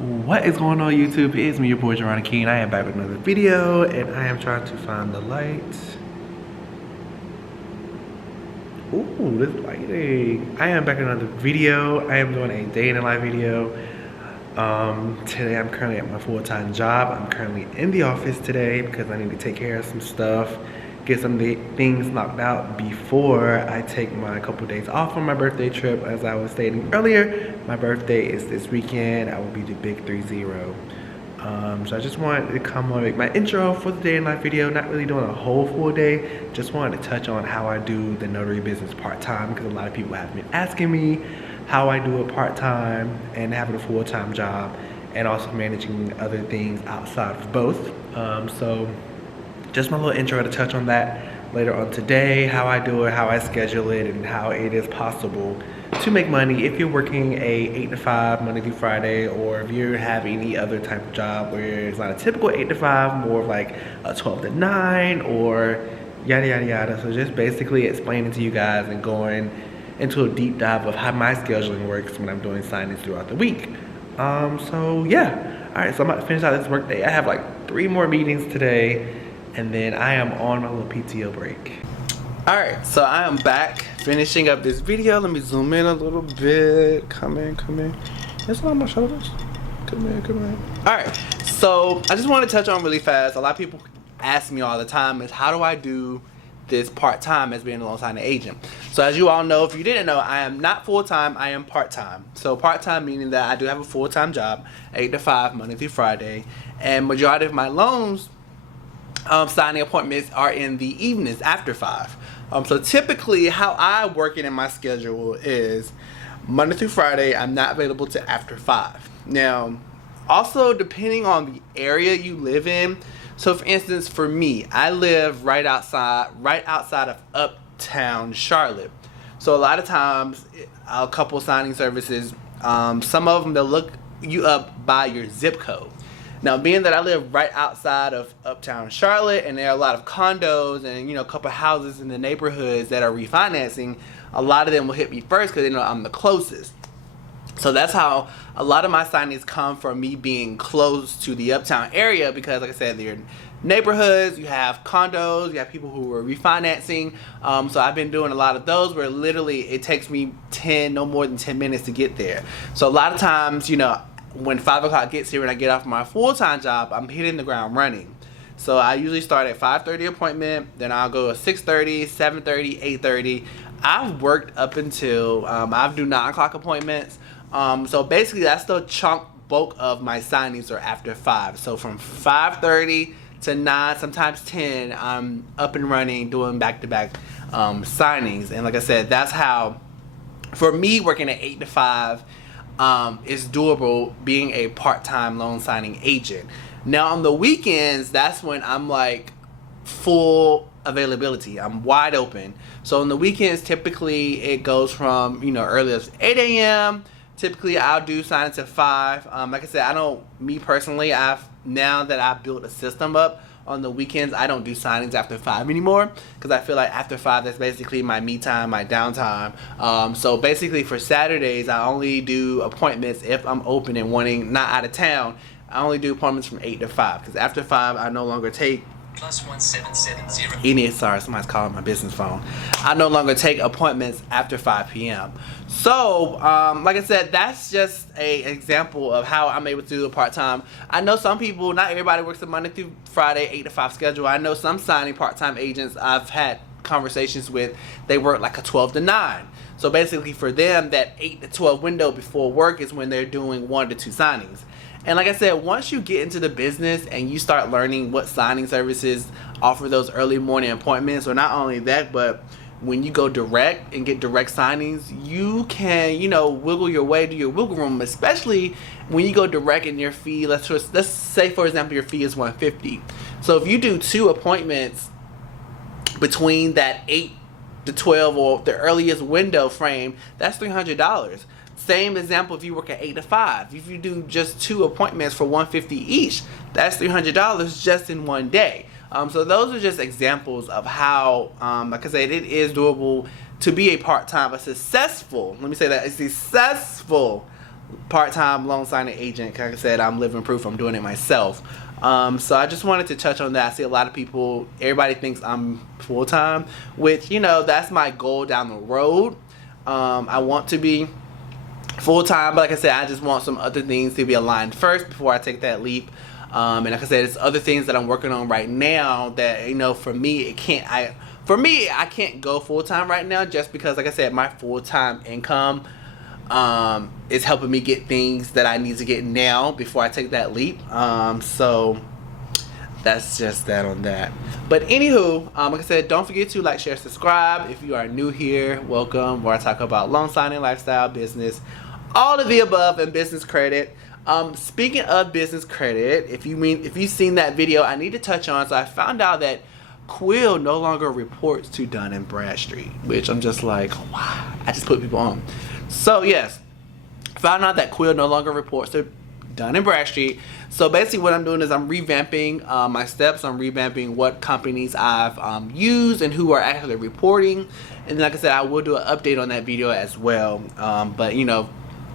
What is going on, YouTube? It's me, your boy Jerron King. I am back with another video, and I am trying to find the light. Ooh, this lighting. I am back with another video. I am doing a day in the life video. Today I'm currently at my full-time job. I'm currently in the office today because I need to take care of some stuff, get some things knocked out before I take my couple days off on my birthday trip. As I was stating earlier, my birthday is this weekend. I will be the big 3-0. So I just wanted to come on, make my intro for the day in life video. Not really doing a whole full day, just wanted to touch on how I do the notary business part-time, because a lot of people have been asking me how I do it part-time and having a full-time job and also managing other things outside of both. So just my little intro to touch on that later on today, how I do it, how I schedule it, and how it is possible to make money if you're working a 8 to 5 Monday through Friday, or if you have any other type of job where it's not a typical 8 to 5, more of like a 12 to 9 or yada yada yada. So just basically explaining to you guys and going into a deep dive of how my scheduling works when I'm doing signings throughout the week. So yeah, all right, so I'm about to finish out this work day. I have like 3 more meetings today, and then I am on my little PTO break. All right, so I am back finishing up this video. Let me zoom in a little bit. Come in. It's not on my shoulders. Come in. All right, so I just want to touch on really fast. A lot of people ask me all the time is, how do I do this part-time as being a loan signing agent? So as you all know, if you didn't know, I am not full-time, I am part-time. So part-time meaning that I do have a full-time job, 8 to 5, Monday through Friday, and majority of my loans signing appointments are in the evenings after 5. So typically how I work it in my schedule is Monday through Friday, I'm not available to after 5. Now, also depending on the area you live in. So for instance, for me, I live right outside of Uptown Charlotte. So a lot of times, a couple signing services, some of them, they'll look you up by your zip code. Now, being that I live right outside of Uptown Charlotte, and there are a lot of condos and, a couple houses in the neighborhoods that are refinancing, a lot of them will hit me first because they know I'm the closest. So that's how a lot of my signings come from, me being close to the Uptown area, because like I said, they're neighborhoods, you have condos, you have people who are refinancing. So I've been doing a lot of those where literally it takes me no more than 10 minutes to get there. So a lot of times, when 5 o'clock gets here and I get off my full-time job, I'm hitting the ground running. So I usually start at 5:30 appointment, then I'll go at 6:30, 7:30, 8:30. I've worked up until, I do 9 o'clock appointments. So basically that's the chunk bulk of my signings are after 5. So from 5:30 to 9, sometimes 10, I'm up and running doing back-to-back signings. And like I said, that's how, for me, working at 8 to 5, is doable being a part-time loan signing agent. Now on the weekends, that's when I'm like full availability. I'm wide open. So on the weekends, typically it goes from, early as 8 a.m. Typically I'll do signings at 5. Like I said, me personally, now that I've built a system up, on the weekends I don't do signings after 5 anymore, because I feel like after 5 that's basically my me time, my downtime. So basically for Saturdays I only do appointments if I'm open and not out of town. I only do appointments from 8 to 5, because after 5 I no longer take sorry, somebody's calling my business phone. I no longer take appointments after 5 p.m. So, like I said, that's just an example of how I'm able to do a part-time. I know some people, not everybody works a Monday through Friday 8 to 5 schedule. I know some signing part-time agents I've had conversations with, they work like a 12 to 9. So basically for them, that 8 to 12 window before work is when they're doing 1 to 2 signings. And like I said, once you get into the business and you start learning what signing services offer those early morning appointments, or not only that, but when you go direct and get direct signings, you can, wiggle your way, do your wiggle room, especially when you go direct and your fee, let's say for example, your fee is $150. So if you do 2 appointments between that 8 to 12 or the earliest window frame, that's $300. Same example if you work at 8 to 5. If you do just 2 appointments for $150 each, that's $300 just in one day. So those are just examples of how, like I said, it is doable to be a part-time, a successful part-time loan signing agent. Like I said, I'm living proof. I'm doing it myself. So I just wanted to touch on that. I see a lot of people, everybody thinks I'm full-time, which, you know, that's my goal down the road. I want to be full-time, but like I said, I just want some other things to be aligned first before I take that leap. And like I said, it's other things that I'm working on right now that, you know, for me, I can't go full-time right now just because, like I said, my full-time income is helping me get things that I need to get now before I take that leap. So that's just that on that. But anywho, like I said, don't forget to like, share, subscribe. If you are new here, welcome, where I talk about loan signing, lifestyle, business, all of the above, and business credit. Speaking of business credit, if you've seen that video, I need to touch on. So I found out that Quill no longer reports to Dun & Bradstreet, which I'm just like, wow, I just put people on. So yes, found out that Quill no longer reports to Dun & Bradstreet. So basically what I'm doing is I'm revamping my steps. I'm revamping what companies I've used and who are actually reporting. And then, like I said, I will do an update on that video as well. But you know,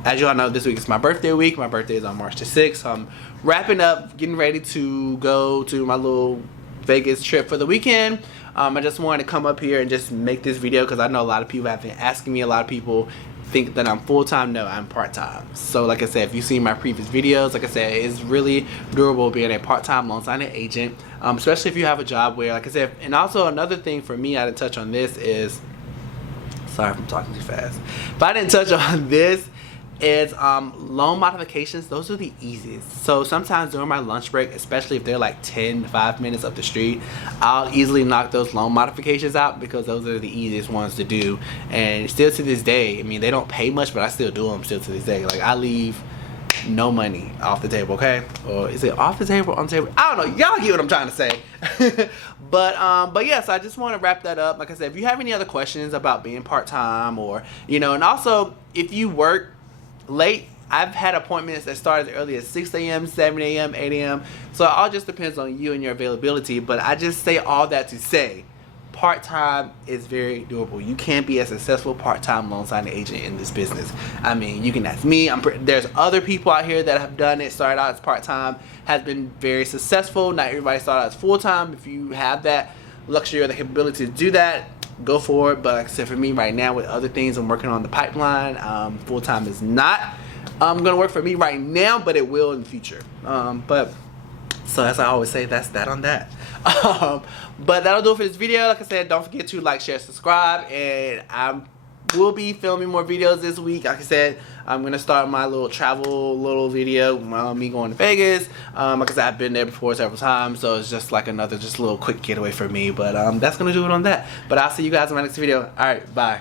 as you all know, this week is my birthday week. My birthday is on March the 6th. So I'm wrapping up, getting ready to go to my little Vegas trip for the weekend. I just wanted to come up here and just make this video because I know a lot of people have been asking me. A lot of people think that I'm full-time. No, I'm part-time. So like I said, if you've seen my previous videos, like I said, it's really durable being a part-time loan signing agent, especially if you have a job where, like I said, and also another thing for me, I didn't touch on this is, sorry if I'm talking too fast, if I didn't touch on this, is loan modifications. Those are the easiest. So sometimes during my lunch break, especially if they're like 5 minutes up the street, I'll easily knock those loan modifications out because those are the easiest ones to do. And still to this day, I mean, they don't pay much, but I still do them still to this day. Like, I leave no money off the table, okay? Or is it off the table or on the table? I don't know. Y'all get what I'm trying to say. But yes, I just want to wrap that up. Like I said, if you have any other questions about being part-time, or, you know, and also if you work late, I've had appointments that start as early as 6 a.m., 7 a.m., 8 a.m. So it all just depends on you and your availability. But I just say all that to say, part-time is very doable. You can be a successful part-time loan signing agent in this business. I mean, you can ask me. There's other people out here that have done it, started out as part-time, has been very successful. Not everybody started out as full-time. If you have that luxury or the capability to do that, go for it. But like I said, for me right now, with other things I'm working on the pipeline, full-time is not gonna work for me right now, but it will in the future. But so as I always say, that's that on that. But that'll do it for this video. Like I said, don't forget to like, share, subscribe, and I will be filming more videos this week. Like I said, I'm gonna start my little travel video, me going to Vegas. Like I said, I've been there before several times, so it's just like another little quick getaway for me. But that's gonna do it on that. But I'll see you guys in my next video. All right, bye.